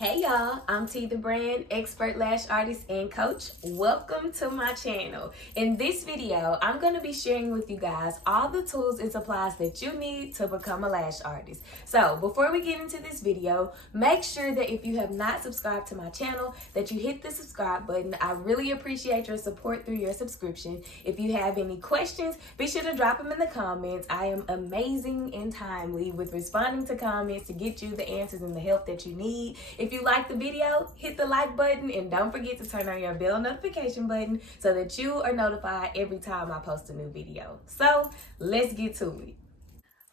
Hey y'all, I'm T the Brand, expert lash artist and coach. Welcome to my channel. In this video, I'm going to be sharing with you guys all the tools and supplies that you need to become a lash artist. So before we get into this video, make sure that if you have not subscribed to my channel, that you hit the subscribe button. I really appreciate your support through your subscription. If you have any questions, be sure to drop them in the comments. I am amazing and timely with responding to comments to get you the answers and the help that you need. If you like the video, hit the like button and don't forget to turn on your bell notification button so that you are notified every time I post a new video. So let's get to it.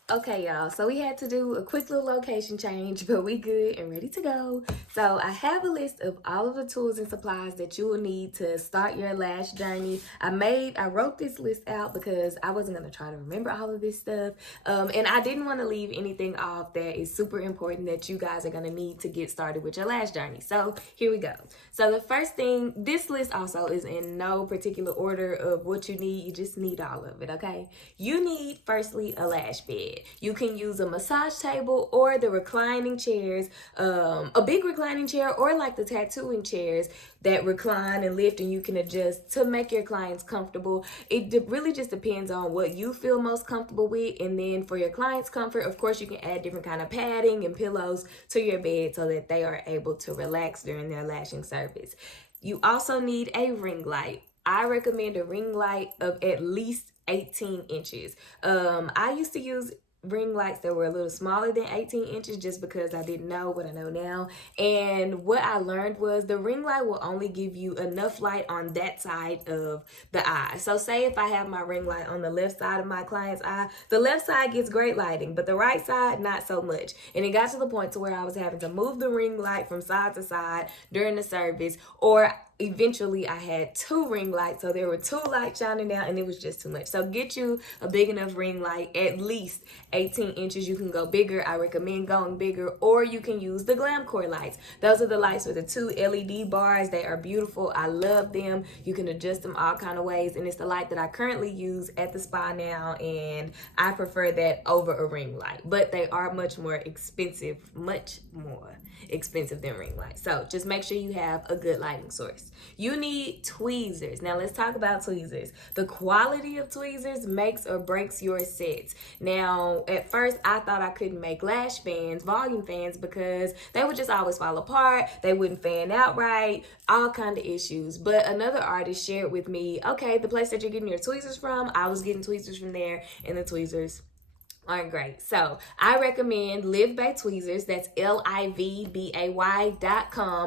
Okay, y'all, so we had to do a quick little location change, but we good and ready to go. So I have a list of all of the tools and supplies that you will need to start your lash journey. I wrote this list out because I wasn't going to try to remember all of this stuff. And I didn't want to leave anything off that is super important that you guys are going to need to get started with your lash journey. So here we go. So the first thing, this list also is in no particular order of what you need. You just need all of it, okay? You need, firstly, a lash bed. You can use a massage table or the reclining chairs, a big reclining chair, or like the tattooing chairs that recline and lift and you can adjust to make your clients comfortable. It really just depends on what you feel most comfortable with. And then for your clients' comfort, of course, you can add different kind of padding and pillows to your bed so that they are able to relax during their lashing service. You also need a ring light. I recommend a ring light of at least 18 inches. I used to use ring lights that were a little smaller than 18 inches just because I didn't know what I know now. And what I learned was the ring light will only give you enough light on that side of the eye. So say if I have my ring light on the left side of my client's eye, the left side gets great lighting, but the right side, not so much. And it got to the point to where I was having to move the ring light from side to side during the service, or eventually I had two ring lights, so there were two lights shining down and it was just too much. So get you a big enough ring light, at least 18 inches. You can go bigger. I recommend going bigger, or you can use the Glam Core lights. Those are the lights with the two LED bars. They are beautiful. I love them. You can adjust them all kind of ways, and it's the light that I currently use at the spa now, and I prefer that over a ring light. But they are much more expensive than ring lights. So just make sure you have a good lighting source. You need tweezers. Now let's talk about tweezers. The quality of tweezers makes or breaks your sets. Now at first I thought I couldn't make lash fans, volume fans, because they would just always fall apart. They wouldn't fan out right, all kind of issues. But another artist shared with me, okay, the place that you're getting your tweezers from, I was getting tweezers from there, and the tweezers aren't great. So I recommend Live by Tweezers. That's LIVBAY.com.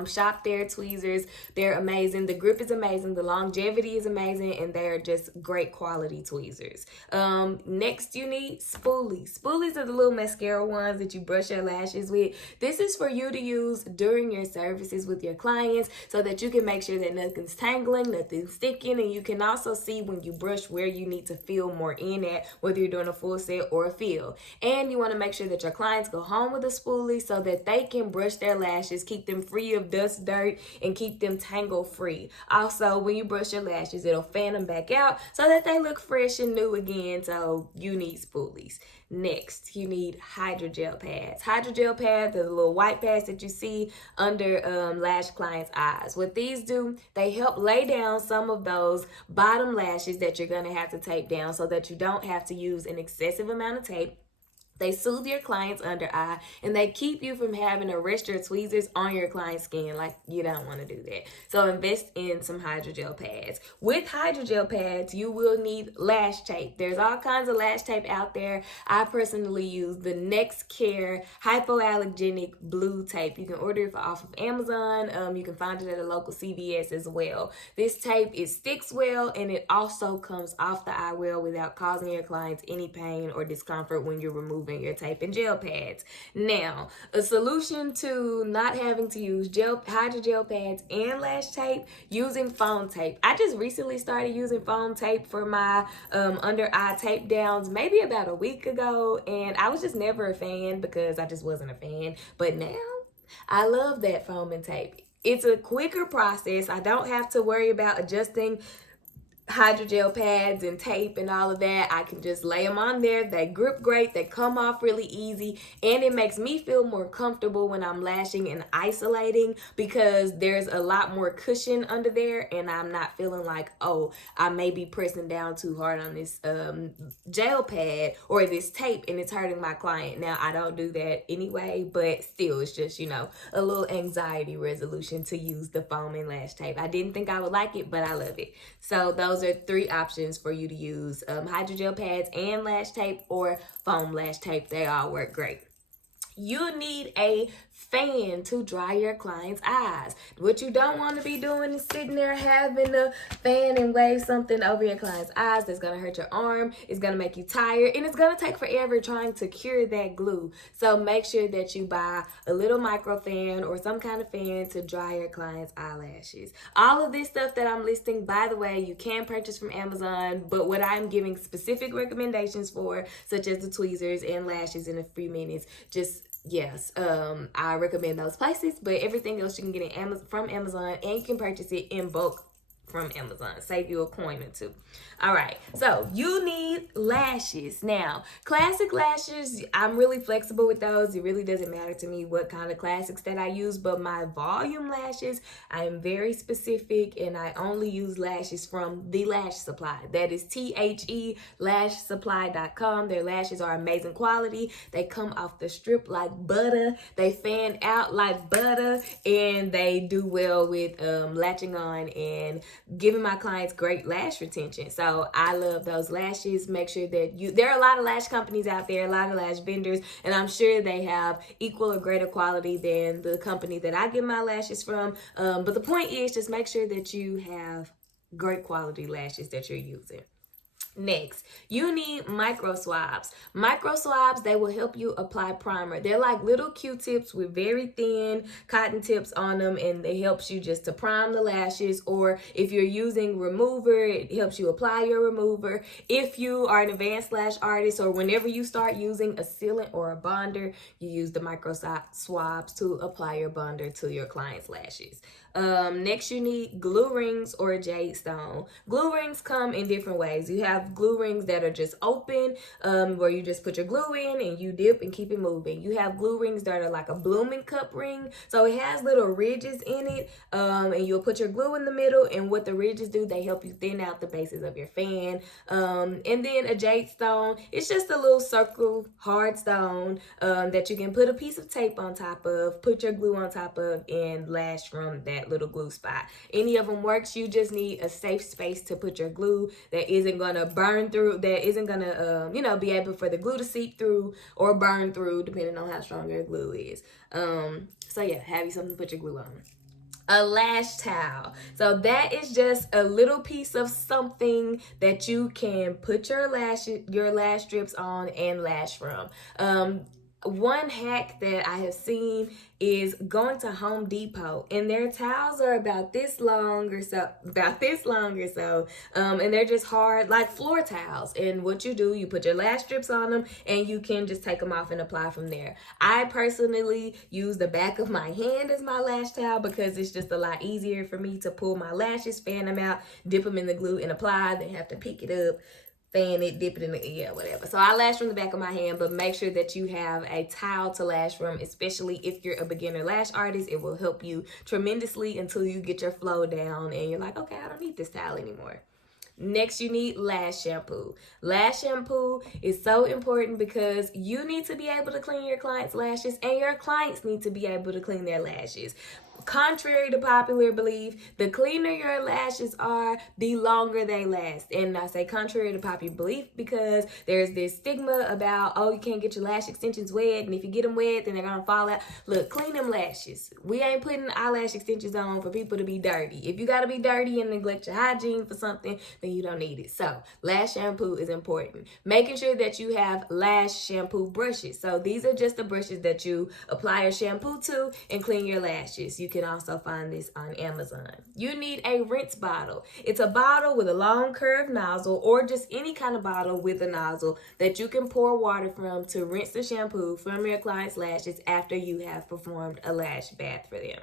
Shop their tweezers. They're amazing. The grip is amazing. The longevity is amazing, and they're just great quality tweezers. Next, you need spoolies. Spoolies are the little mascara ones that you brush your lashes with. This is for you to use during your services with your clients so that you can make sure that nothing's tangling, nothing's sticking, and you can also see when you brush where you need to fill more in at, whether you're doing a full set or a fill. And you want to make sure that your clients go home with a spoolie so that they can brush their lashes, keep them free of dust, dirt, and keep them tangle free. Also, when you brush your lashes, it'll fan them back out so that they look fresh and new again. So you need spoolies. Next, you need hydrogel pads. Hydrogel pads are the little white pads that you see under lash clients' eyes. What these do, they help lay down some of those bottom lashes that you're going to have to tape down so that you don't have to use an excessive amount of tape. They soothe your client's under eye, and they keep you from having to rest your tweezers on your client's skin. Like, you don't want to do that. So invest in some hydrogel pads. With hydrogel pads, you will need lash tape. There's all kinds of lash tape out there. I personally use the Next Care hypoallergenic blue tape. You can order it off of Amazon. You can find it at a local CVS as well. This tape, it sticks well, and it also comes off the eye well without causing your clients any pain or discomfort when you're removing your tape and gel pads. Now, a solution to not having to use hydrogel pads and lash tape, using foam tape. I just recently started using foam tape for my under eye tape downs maybe about a week ago, and I was just never a fan because I just wasn't a fan. But now I love that foam and tape. It's a quicker process. I don't have to worry about adjusting hydrogel pads and tape and all of that. I can just lay them on there. They grip great, they come off really easy, and it makes me feel more comfortable when I'm lashing and isolating because there's a lot more cushion under there, and I'm not feeling like, oh, I may be pressing down too hard on this gel pad or this tape and it's hurting my client. Now, I don't do that anyway, but still, it's just, a little anxiety resolution to use the foam and lash tape. I didn't think I would like it, but I love it. So those are 3 options for you to use: hydrogel pads and lash tape, or foam lash tape. They all work great. You need a fan to dry your client's eyes. What you don't want to be doing is sitting there having a fan and wave something over your client's eyes. That's going to hurt your arm. It's going to make you tired, and it's going to take forever trying to cure that glue. So make sure that you buy a little micro fan or some kind of fan to dry your client's eyelashes. All of this stuff that I'm listing, by the way, you can purchase from Amazon, but what I'm giving specific recommendations for, such as the tweezers and lashes in a few minutes, yes, I recommend those places, but everything else you can get from Amazon, and you can purchase it in bulk from Amazon. Save you a coin or two. All right, so you need lashes. Now, classic lashes, I'm really flexible with those. It really doesn't matter to me what kind of classics that I use, but my volume lashes, I am very specific, and I only use lashes from the Lash Supply. That is THE lashsupply.com. Their lashes are amazing quality. They come off the strip like butter. They fan out like butter, and they do well with latching on and giving my clients great lash retention. So I love those lashes. Make sure that there are a lot of lash companies out there, a lot of lash vendors, and I'm sure they have equal or greater quality than the company that I get my lashes from. But the point is, just make sure that you have great quality lashes that you're using. Next, you need micro swabs. Micro swabs, they will help you apply primer. They're like little Q-tips with very thin cotton tips on them, and it helps you just to prime the lashes. Or if you're using remover, it helps you apply your remover. If you are an advanced lash artist, or whenever you start using a sealant or a bonder, you use the micro swabs to apply your bonder to your client's lashes. Next, you need glue rings or a jade stone. Glue rings come in different ways. You have glue rings that are just open, where you just put your glue in and you dip and keep it moving. You have glue rings that are like a blooming cup ring, so it has little ridges in it, and you'll put your glue in the middle, and what the ridges do, they help you thin out the bases of your fan. And then a jade stone, it's just a little circle hard stone that you can put a piece of tape on top of, put your glue on top of, and lash from that little glue spot. Any of them works. You just need a safe space to put your glue that isn't gonna burn through, that isn't gonna be able for the glue to seep through or burn through, depending on how strong your glue is. So yeah, have you something to put your glue on. A lash towel. So that is just a little piece of something that you can put your lash strips on and lash from. One hack that I have seen is going to Home Depot, and their towels are about this long or so, and they're just hard, like floor towels. And what you do, you put your lash strips on them, and you can just take them off and apply from there. I personally use the back of my hand as my lash towel because it's just a lot easier for me to pull my lashes, fan them out, dip them in the glue, and apply. Then have to pick it up, fan it, dip it in the, whatever. So I lash from the back of my hand, but make sure that you have a towel to lash from, especially if you're a beginner lash artist. It will help you tremendously until you get your flow down and you're like, okay, I don't need this towel anymore. Next, you need lash shampoo. Lash shampoo is so important because you need to be able to clean your clients' lashes, and your clients need to be able to clean their lashes. Contrary to popular belief, the cleaner your lashes are, the longer they last. And I say contrary to popular belief because there's this stigma about, oh, you can't get your lash extensions wet, and if you get them wet, then they're gonna fall out. Look, clean them lashes. We ain't putting eyelash extensions on for people to be dirty. If you gotta be dirty and neglect your hygiene for something, then you don't need it. So lash shampoo is important. Making sure that you have lash shampoo brushes. So these are just the brushes that you apply your shampoo to and clean your lashes. You can also find this on Amazon. You need a rinse bottle. It's a bottle with a long curved nozzle, or just any kind of bottle with a nozzle that you can pour water from to rinse the shampoo from your client's lashes after you have performed a lash bath for them.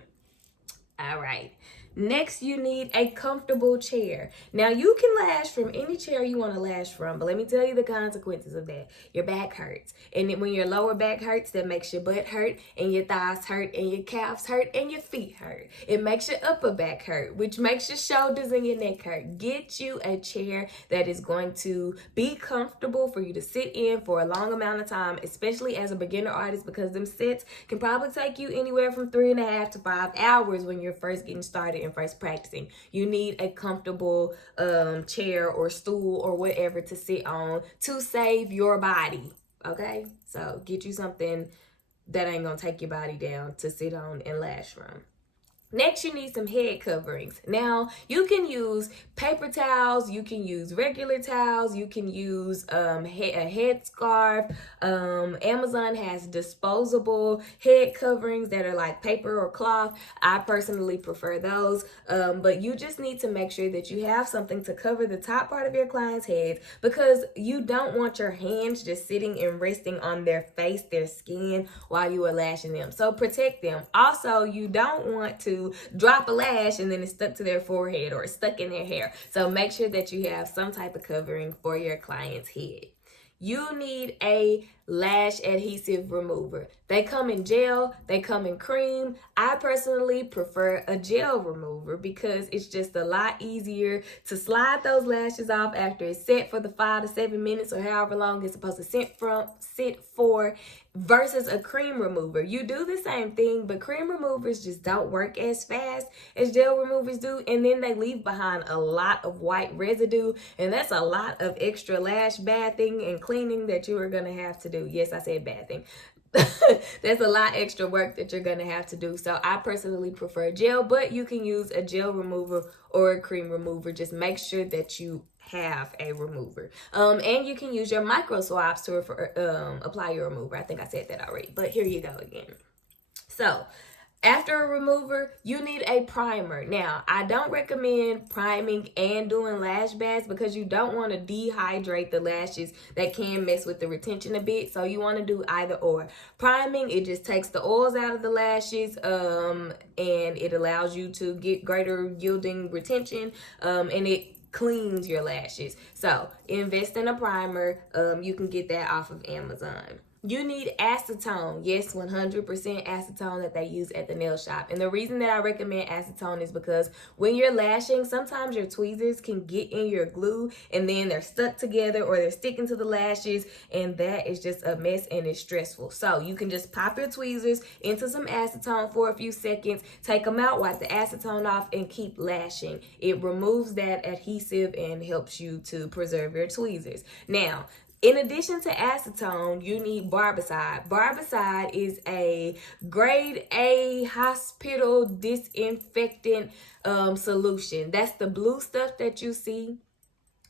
All right. Next, you need a comfortable chair. Now, you can lash from any chair you want to lash from, but let me tell you the consequences of that. Your back hurts. And then when your lower back hurts, that makes your butt hurt, and your thighs hurt, and your calves hurt, and your feet hurt. It makes your upper back hurt, which makes your shoulders and your neck hurt. Get you a chair that is going to be comfortable for you to sit in for a long amount of time, especially as a beginner artist, because them sets can probably take you anywhere from 3.5 to 5 hours when you're first getting started and first practicing. You need a comfortable chair or stool or whatever to sit on to save your body. Okay, so get you something that ain't gonna take your body down to sit on and lash from. Next, you need some head coverings. Now, you can use paper towels, you can use regular towels, you can use a head scarf. Amazon has disposable head coverings that are like paper or cloth. I personally prefer those, but you just need to make sure that you have something to cover the top part of your client's heads, because you don't want your hands just sitting and resting on their face, their skin, while you are lashing them. So protect them. Also, you don't want to drop a lash and then it's stuck to their forehead or it's stuck in their hair. So make sure that you have some type of covering for your client's head. You need a lash adhesive remover. They come in gel, they come in cream. I personally prefer a gel remover because it's just a lot easier to slide those lashes off after it's set for the 5 to 7 minutes or however long it's supposed to sit for, versus a cream remover. You do the same thing, but cream removers just don't work as fast as gel removers do, and then they leave behind a lot of white residue, and that's a lot of extra lash bathing and cleaning that you are going to have to do. Yes, I said bathing. There's a lot extra work that you're going to have to do. So I personally prefer gel, but you can use a gel remover or a cream remover. Just make sure that you have a remover. And you can use your micro swabs to apply your remover. I think I said that already, but here you go again. So after a remover, you need a primer. Now, I don't recommend priming and doing lash baths because you don't want to dehydrate the lashes. That can mess with the retention a bit. So you want to do either or. Priming, it just takes the oils out of the lashes and it allows you to get greater yielding retention, and it cleans your lashes. So invest in a primer. You can get that off of Amazon. You need acetone. Yes, 100% acetone that they use at the nail shop. And the reason that I recommend acetone is because when you're lashing, sometimes your tweezers can get in your glue and then they're stuck together or they're sticking to the lashes, and that is just a mess and it's stressful. So you can just pop your tweezers into some acetone for a few seconds, take them out, wipe the acetone off, and keep lashing. It removes that adhesive and helps you to preserve your tweezers. Now, in addition to acetone, you need barbicide. Barbicide is a grade A hospital disinfectant solution. That's the blue stuff that you see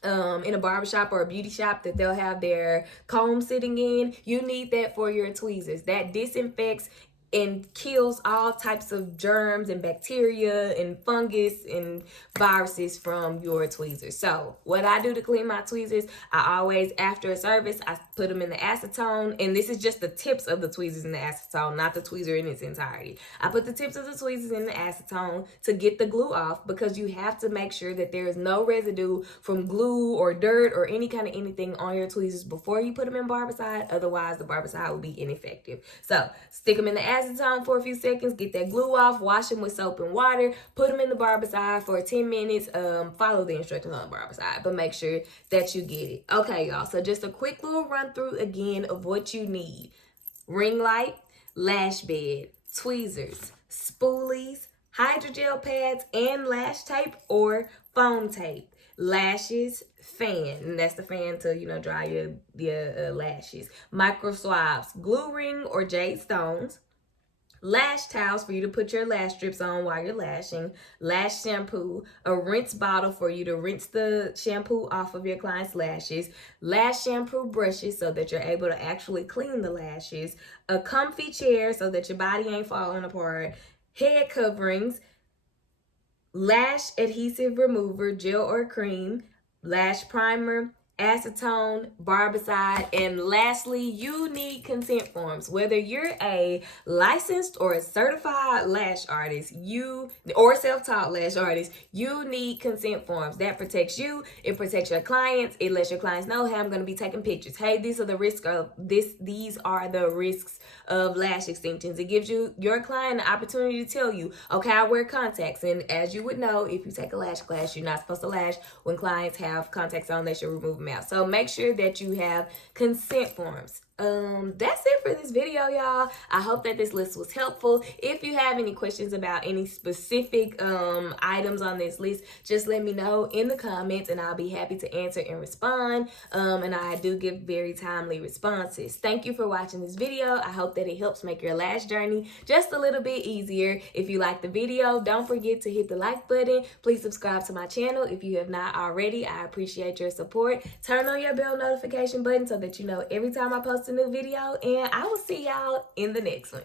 in a barbershop or a beauty shop that they'll have their comb sitting in. You need that for your tweezers. That disinfects and kills all types of germs and bacteria and fungus and viruses from your tweezers. So what I do to clean my tweezers, I always, after a service, I put them in the acetone, and this is just the tips of the tweezers in the acetone, not the tweezer in its entirety. I put the tips of the tweezers in the acetone to get the glue off, because you have to make sure that there is no residue from glue or dirt or any kind of anything on your tweezers before you put them in barbicide. Otherwise, the barbicide will be ineffective. So stick them in the acetone for a few seconds, get that glue off, wash them with soap and water, put them in the barbicide for 10 minutes. Follow the instructions on the barbicide, but make sure that you get it. Okay, y'all, so just a quick little run through again of what you need. Ring light, lash bed, tweezers, spoolies, hydrogel pads and lash tape or foam tape, lashes, fan, and that's the fan to, you know, dry your lashes, micro swabs, glue ring or jade stones, lash towels for you to put your lash strips on while you're lashing, lash shampoo, a rinse bottle for you to rinse the shampoo off of your client's lashes, lash shampoo brushes so that you're able to actually clean the lashes, a comfy chair so that your body ain't falling apart, head coverings, lash adhesive remover, gel or cream, lash primer, acetone, barbicide, and lastly, you need consent forms. Whether you're a licensed or a certified lash artist, or self-taught lash artist, you need consent forms. That protects you. It protects your clients. It lets your clients know, hey, I'm going to be taking pictures. Hey, these are the risks of this. These are the risks of lash extensions. It gives your client the opportunity to tell you, okay, I wear contacts, and as you would know, if you take a lash class, you're not supposed to lash when clients have contacts on. They should remove them out. So make sure that you have consent forms. That's it for this video, y'all. I hope that this list was helpful. If you have any questions about any specific items on this list, just let me know in the comments and I'll be happy to answer and respond. And I do give very timely responses. Thank you for watching this video. I hope that it helps make your lash journey just a little bit easier. If you like the video, don't forget to hit the like button. Please subscribe to my channel if you have not already. I appreciate your support. Turn on your bell notification button so that you know every time I post a new video, and I will see y'all in the next one.